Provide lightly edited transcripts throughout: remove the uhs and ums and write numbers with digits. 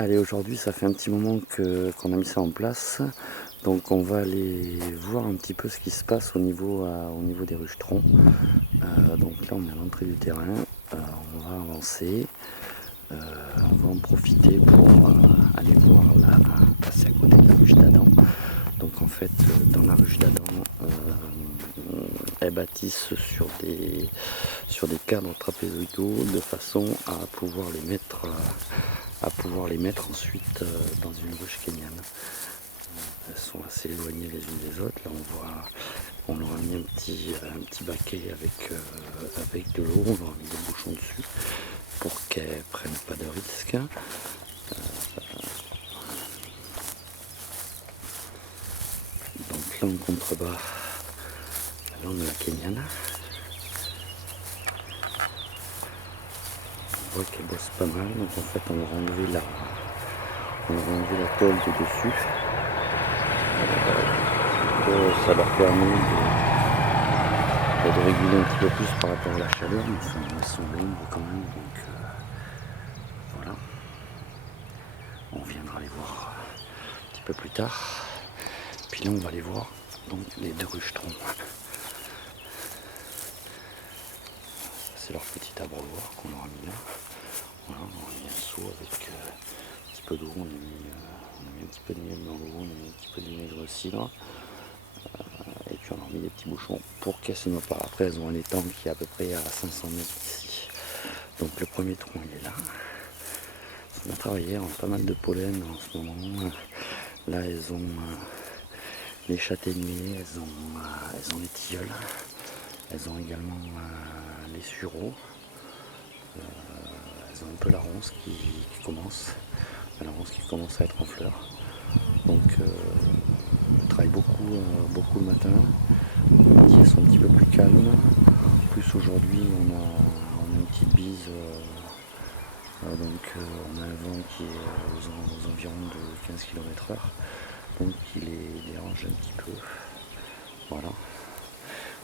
Allez, aujourd'hui ça fait un petit moment qu'on a mis ça en place, donc on va aller voir un petit peu ce qui se passe au niveau des ruchetrons. Donc là on est à l'entrée du terrain, on va avancer, on va en profiter pour aller voir là, passer à côté de la ruche d'Adam. Donc en fait dans la ruche d'Adam, elles bâtissent sur des cadres trapézoïdaux de façon à pouvoir les mettre ensuite dans une ruche kenyane. Elles sont assez éloignées les unes des autres. Là on leur a mis un petit baquet avec de l'eau, on leur a mis des bouchons dessus pour qu'elles prennent pas de risques. Donc là en contrebas, là on a la kenyane. On voit qu'elle bosse pas mal, donc en fait on leur a enlevé la tôle de dessus. Ça leur permet de réguler un petit peu plus par rapport à la chaleur, mais ils sont l'ombre quand même, donc voilà. On viendra les voir un petit peu plus tard. Puis là on va aller voir donc les deux ruchetrons. C'est leur petit abreuvoir qu'on leur a mis là. Voilà, on a mis un seau avec un petit peu d'eau, on a mis un petit peu de miel dans l'eau, on a mis un petit peu de vinaigre de cidre. Et puis on leur a mis des petits bouchons pour qu'elles se noient pas. Après elles ont un étang qui est à peu près à 500 mètres d'ici. Donc le premier tronc il est là. On a travaillé en pas mal de pollen en ce moment. Là elles ont les châtaigniers, elles ont les tilleuls, elles ont également les sureaux. Elles ont un peu la ronce qui commence. La ronce qui commence à être en fleurs. Donc elles travaillent beaucoup le matin. Le midi elles sont un petit peu plus calmes. En plus aujourd'hui on a une petite bise. Donc on a un vent qui est aux environs de 15 km/h, donc il les dérange un petit peu. Voilà.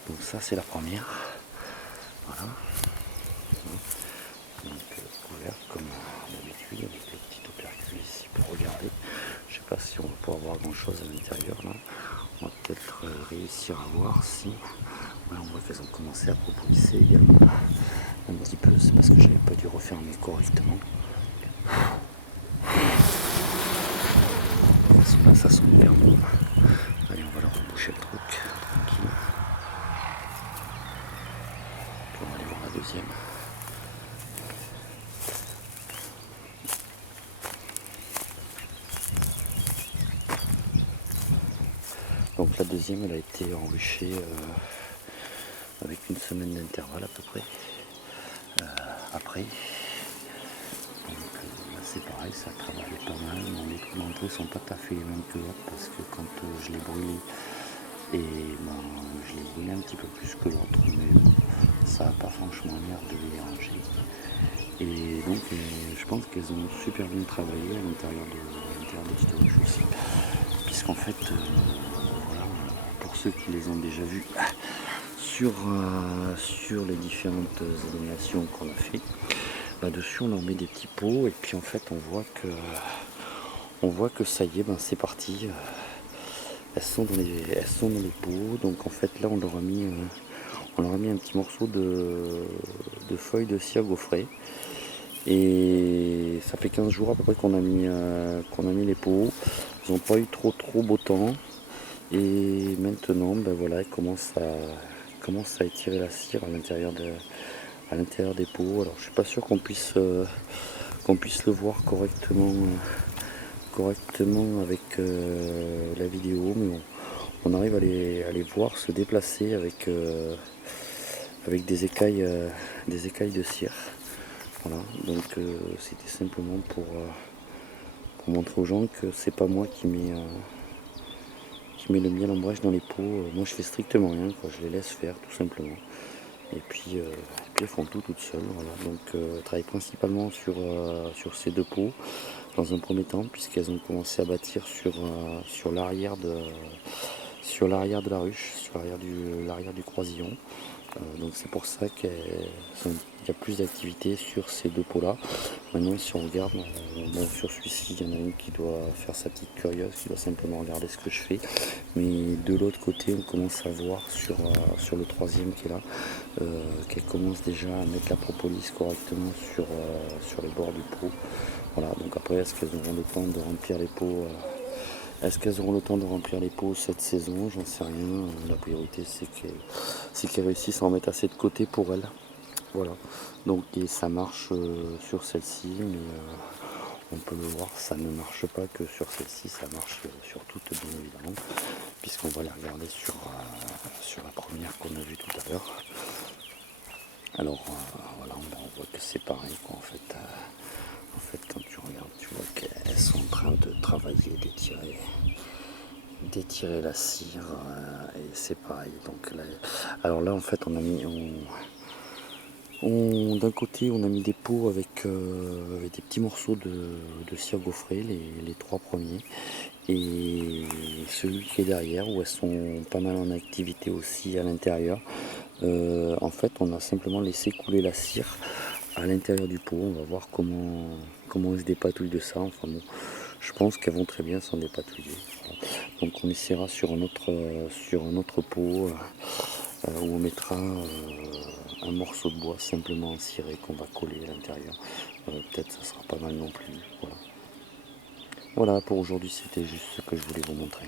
Donc ça c'est la première. Voilà. Donc couverte comme d'habitude avec le petit opercule ici pour regarder. Je sais pas si on va pouvoir voir grand chose à l'intérieur là. On va peut-être réussir à voir si. Voilà, on voit qu'elles ont commencé à propolisser également. Un petit peu, c'est parce que j'avais pas dû refermer correctement. Là ça sent hyper bon. Allez, on va leur reboucher le truc, tranquille. Puis on va aller voir la deuxième. Donc la deuxième elle a été enruchée avec une semaine d'intervalle à peu près. Après. Donc là c'est pareil, ça travaille pas mal. Bon, les trous d'entrée sont pas tout à fait les mêmes que l'autre parce que quand je l'ai brûlé et je l'ai brûlé un petit peu plus que l'autre, mais bon, ça n'a pas franchement l'air de les déranger. Et donc je pense qu'elles ont super bien travaillé à l'intérieur de cette ruche aussi. Puisqu'en fait, voilà, pour ceux qui les ont déjà vus sur les différentes animations qu'on a fait, là-dessus on leur met des petits pots et puis en fait on voit que ça y est, c'est parti. Elles sont dans les pots, donc en fait là on leur a mis un petit morceau de feuilles de cire gaufrée. Et ça fait 15 jours à peu près qu'on a mis les pots. Ils n'ont pas eu trop beau temps. Et maintenant, voilà, ils commencent à étirer la cire à l'intérieur des pots. Alors je suis pas sûr qu'on puisse le voir correctement avec la vidéo, mais bon, on arrive à les voir se déplacer avec des écailles de cire. Voilà, donc c'était simplement pour montrer aux gens que c'est pas moi qui mets le miel en brèche dans les pots. Moi je fais strictement rien, quoi. Je les laisse faire tout simplement. Et puis elles font tout toutes seules. Voilà. Donc elles travaillent principalement sur ces deux pots dans un premier temps, puisqu'elles ont commencé à bâtir sur l'arrière de la ruche, sur l'arrière du croisillon. Donc c'est pour ça qu'il y a plus d'activité sur ces deux pots-là. Maintenant, si on regarde, bon, sur celui-ci, il y en a une qui doit faire sa petite curieuse, qui doit simplement regarder ce que je fais. Mais de l'autre côté, on commence à voir sur le troisième qui est là, qu'elle commence déjà à mettre la propolis correctement sur les bords du pot. Voilà, donc après, est-ce qu'elles auront le temps de remplir les pots cette saison? J'en sais rien. La priorité, c'est qu'elles réussissent à en mettre assez de côté pour elles. Voilà. Donc, et ça marche sur celle-ci, mais on peut le voir, ça ne marche pas que sur celle-ci, ça marche sur toutes, bien évidemment, puisqu'on va les regarder sur la première qu'on a vue tout à l'heure. Alors, voilà, on voit que c'est pareil, quoi, en fait. En fait, quand tu regardes, tu vois qu'elles sont en train de travailler, d'étirer la cire, et c'est pareil. Donc là, alors là, en fait, d'un côté, on a mis des pots avec des petits morceaux de cire gaufrée, les trois premiers, et celui qui est derrière, où elles sont pas mal en activité aussi à l'intérieur. En fait, on a simplement laissé couler la cire à l'intérieur du pot. On va voir comment elles se dépatouillent de ça. Enfin bon, je pense qu'elles vont très bien s'en dépatouiller. Voilà. Donc on essaiera sur un autre pot où on mettra un morceau de bois simplement ciré qu'on va coller à l'intérieur. Peut-être ça sera pas mal non plus. Voilà. Voilà, pour aujourd'hui, c'était juste ce que je voulais vous montrer.